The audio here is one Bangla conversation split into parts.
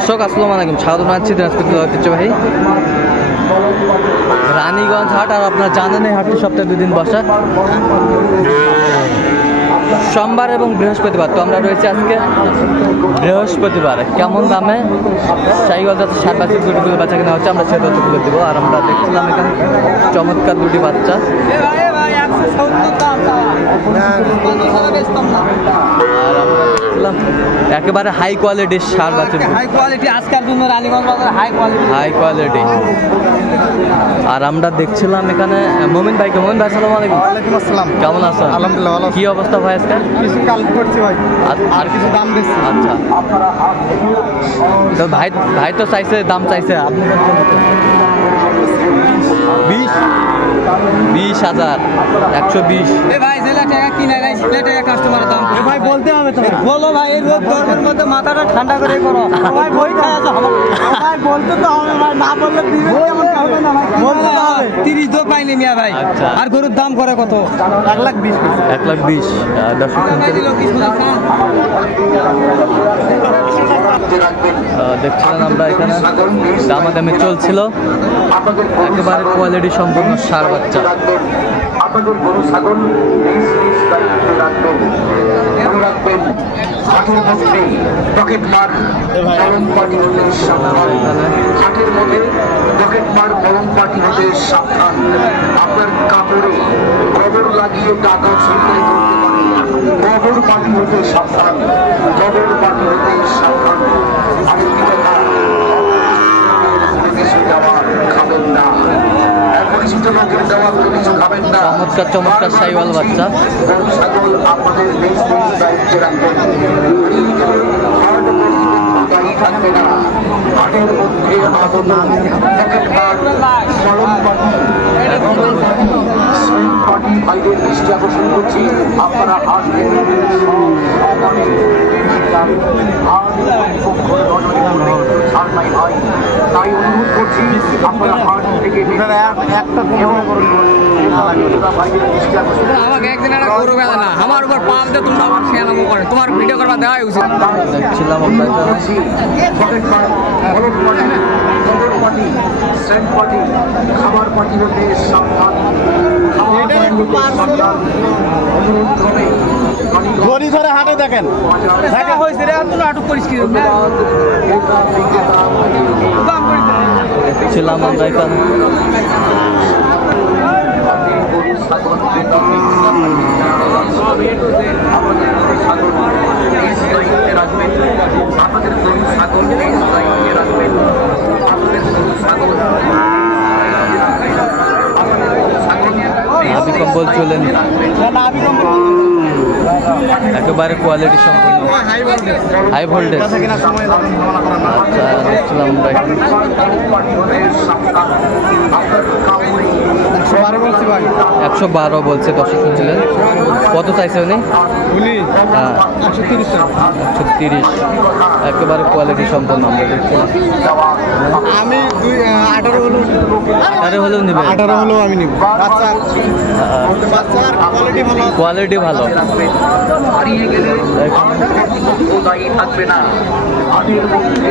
দর্শক আসসালামু আলাইকুম, স্বাগত জানাচ্ছি দিনাজপুর ঐতিহ্যবাহী রানীগঞ্জ হাট। আর আপনারা জানেন এই হাটটি সপ্তাহে 2 দিন বসে, সোমবার এবং বৃহস্পতিবার। তো আমরা রয়েছি আজকে বৃহস্পতিবার। কেমন দামে শাহিওয়াল জাতের ষাট বাচ্চার দুটি বাচ্চা কেনা হচ্ছে আমরা সেটা তুলে দেবো। আর আমরা দেখছিলাম এখানে চমৎকার দুটি বাচ্চা। আর আমরা দেখছিলাম একেবারে হাই কোয়ালিটির ষাট বাচ্চা, হাই কোয়ালিটি আজকের জন্য রানীগঞ্জ বাজারে হাই কোয়ালিটি। আর আমরা দেখছিলাম এখানে মমিন ভাই। মোমিন ভাই আসসালামু আলাইকুম। ওয়ালাইকুম আসসালাম। কেমন আছেন? আলহামদুলিল্লাহ ভালো। কি অবস্থা ভাই আজকে? কিছু কাল করছি ভাই, আর কিছু দাম দিচ্ছি। আচ্ছা, তো ভাই তো চাইছে, দাম চাইছে আপনি 20,000 120। ভাই জেলা টাকা কিনে নাই, জেলা টাকা কাস্টমারের দাম ভাই বলতে হবে তো। বলো ভাই, এই রোদ গরমের মধ্যে মাথাটা ঠান্ডা করে করো ভাই। বই খায় আছে ভাই, বলতে তো হবে ভাই, না বললে হবে না ভাই, বলতে হবে। 30 তো পাইনি মিয়া ভাই। আর গরুর দাম করে কত? 1,20,000। 1,20,000। দর্শক দেখছিলেন আমরা এখানে দামাদামি চলছিল। একেবারে কোয়ালিটি সম্পূর্ণ ষাঁড় বাচ্চা। আপনাদের গরু ছাগল নিজ নিজ দায়িত্বে রাখবেন। মনে রাখবেন হাটের মধ্যে পকেট মার মলম পাটি হতে সাবধান। হাটের মধ্যে পকেট মার মলম পাটি হতে সাবধান। আপনার কাপড়ে কবর লাগিয়ে টাকা ছিনতাই করতে পারে। কবর পাটি হতে সাবধান, কবর পাটি হতে সাবধান। আমি কি কথা কিছু দেওয়া খাবেন না, পরিচিত লোকের দেওয়া কিছু খাবেন না। চমৎকার চমৎকার শাহিওয়াল বাচ্চা। গরু ছাগল আপনাদের নিজ নিজ দায়িত্বে রাখবেন। গাড়ি থাকবে না। হাটের মধ্যে আবদ্ধ পকেট মার মলম পাটি পাটি ভাইদের দৃষ্টি আকর্ষণ করছি। আপনারা হাট থেকে ছাড় নাই ভাই, তাই অনুরোধ করছি আপনারা হাট থেকে একটা আমাকে একদিন একটা গরু বেলা না আমার উপর পাপ দিয়ে তোমরা আবার খেয়ালামো করে তোমার ভিডিও করবা দেওয়াই উচিত। দেখছিলাম আমরা খাবার পাটি হতে সাবধান। গড়ি ধরে হাটে দেখেন দেখা হয়েছে রে, তুই নাটক করিস কি? দেখছিলাম আমরা এখানে আপনাদের গরু ছাগল দায়িত্বে রাখবেন। আপনাদের গরু ছাগল নাভি কম্বল চলেন, একেবারে কোয়ালিটি সম্পূর্ণ হাই ভোল্টেজ। আচ্ছা, দেখছিলাম আমরা 112 বলছে। দর্শক শুনছিলেন কত চাইছে উনি? 130। একেবারে কোয়ালিটি সম্পূর্ণ আমরা দেখছিলাম। আমি 18 হলেও নেবে, 18 হলেও আমি নিব। বাচ্চার কোয়ালিটি ভালো। হারিয়ে গেলে দায়ী থাকবে না। হাটের মধ্যে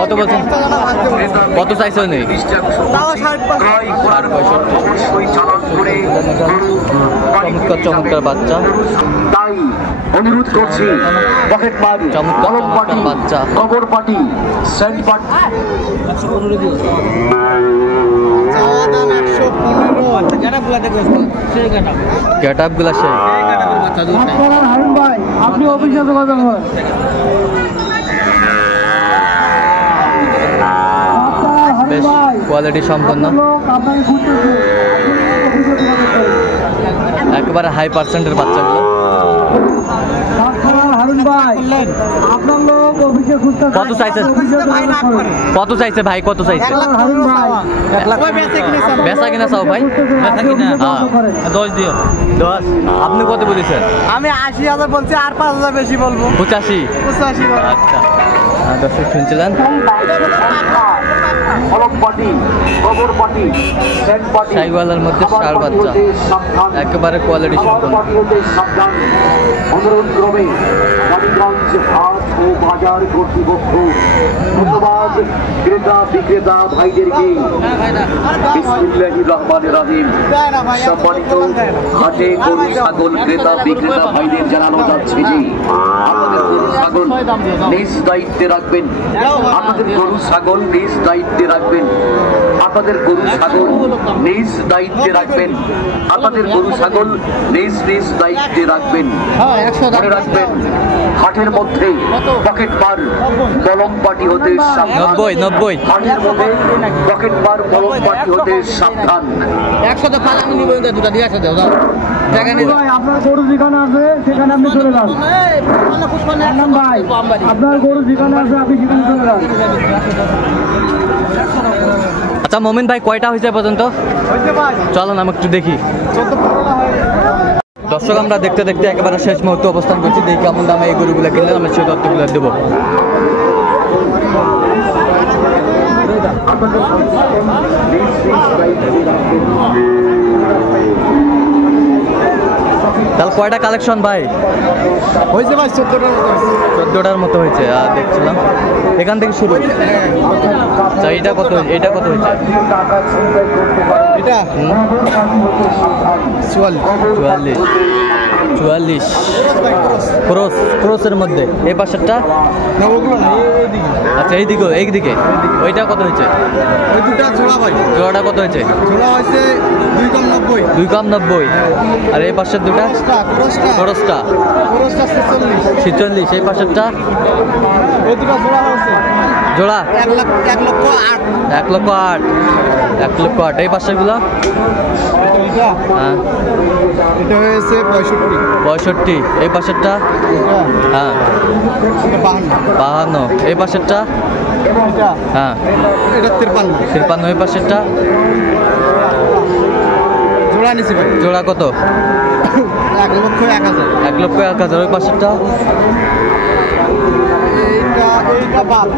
কত বলছেন? কত চাইছে উনি? চমৎকার চমৎকার বাচ্চা। তাই অনুরোধ করছি পকেট মারি মলম পাটি বাচ্চা, কবর পাটি সেন্ট পাটি গেট আপ গুলা সেই। আপনি অফিসে যোগাযোগ করেন। বেশ কোয়ালিটি সম্পন্ন, একেবারে হাই পার্সেন্টের বাচ্চাগুলো। হারুন ভাই, আপনার লোক অফিসে কত চাইছে কত চাইছে ভাই কত চাইছে বেচা কিনা চাও ভাই দশ দিও 10 আপনি কত বলেছেন আমি 80,000 বলছি আর 5,000 বেশি বলবো 85 আচ্ছা দর্শক শুনছিলেন শাহিওয়ালের মধ্যে ষাঁড় বাচ্চা একেবারে কোয়ালিটি সম্পন্ন অনুরোধ ক্রমে মানিকগঞ্জ হাট ও বাজার কর্তৃপক্ষ ধন্যবাদ ক্রেতা বিক্রেতা ভাইদেরকে। বিসমিল্লাহির রহমানির রহিম। সম্মানিত হাটে গরু ছাগল ক্রেতা বিক্রেতা ভাইদের জানানো যাচ্ছে যে আপনাদের গরু ছাগল নিজ দায়িত্বে রাখবেন, আপনাদের গরু ছাগল নিজ দায়িত্বে রাখবেন, আপনাদের গরু ছাগল নিজ দায়িত্বে রাখবেন, আপনাদের গরু ছাগল নিজ নিজ দায়িত্বে রাখবেন। মনে রাখবেন হাটের মধ্যে পকেট মার মলম পাটি হতে সাবধান। 90 হাটের মধ্যে পকেট মার মলম পাটি হতে সাবধান। 100 তো পালা নিব দুটো দিয়ে আছে দাও টাকা নিব আপনার গরু যেখানে আছে সেখানে আপনি চলে যান ভাই, আপনার গরু যেখানে আছে আপনি সেখানে চলে যান। আচ্ছা মোমিন ভাই কয়টা হয়েছে পর্যন্ত চলো না আমি একটু দেখি। দর্শক আমরা দেখতে দেখতে একেবারে শেষ মুহূর্তে অবস্থান করছি, দেখি কেমন দামে এই গরুগুলো কিনলে আমরা সেই তথ্যগুলো দেবো। তাহলে কয়টা কালেকশন ভাই হয়েছে ভাই 14টার মতো হয়েছে আর দেখছিলাম এখান থেকে শুরু। আচ্ছা এটা কত হয়েছে এটা 44 ক্রসের মধ্যে এই পাশেরটা আচ্ছা এইদিকে ওইটা কত হয়েছে? ওই দুটা জোড়া ভাই, জোড়াটা কত হয়েছে? জোড়া হয়েছে 2 কম 90 আর এই পাশের দুটা খরচটা 46 এই পাশেরটা এই দুটা জোড়া হয়েছে জোড়া 1,08,000 1,08,000 এই পাশেরগুলো হ্যাঁ এটা হয়েছে 65 এই পাশেরটা হ্যাঁ 52 এই পাশেরটা হ্যাঁ এটা 53 এই পাশেরটা জোড়া নিছি ভাই। জোড়া কত? 1,01,000 1,01,000 ওই পাশেরটা এইটা বাদ,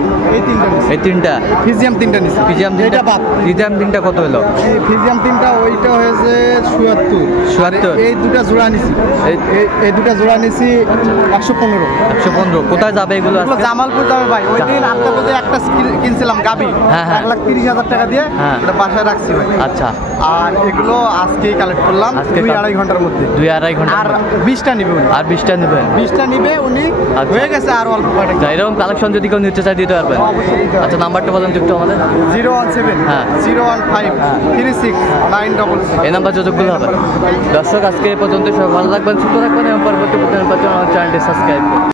এই তিনটা ফিজিয়াম তিনটা নিছি। ফিজিয়াম এটা বাদ, ফিজিয়াম তিনটা কত হলো? ফিজিয়াম তিনটা ওইটা হয়েছে 77 এই দুটা জোড়া নিছি, এই দুটা জোড়া নিছি 115 কোথায় যাবে এগুলো আজকে? জামালপুর যাবে ভাই। ওই দিন আপনাদের যে একটা কিনছিলাম গাবি হ্যাঁ, হ্যাঁ। 1,30,000 টাকা দিয়ে হ্যাঁ। ওটা বাসায় রাখছি ভাই। আচ্ছা আর এগুলো আজকেই কালেক্ট করলাম আজকে 2-2.5 ঘন্টার মধ্যে। 2-2.5 ঘন্টা আর 20টা নিবে উনি, আর 20টা নেবেন 20টা নিবে উনি। আচ্ছা। হয়ে গেছে আর অল্প কয়টা। আচ্ছা এরকম কালেকশন যদি কেউ নিতে চায় দিতে পারবেন? অবশ্যই দিতে আচ্ছা নাম্বারটা বলেন তো একটু আমাদের। 017 হ্যাঁ। 015 36 966। এই নাম্বার যোগাযোগ হবে। দর্শক আজকে এই পর্যন্ত সবাই ভালো থাকবেন, সুস্থ থাকবেন এবং পরবর্তী চ্যানেলটি সাবস্ক্রাইব করুন।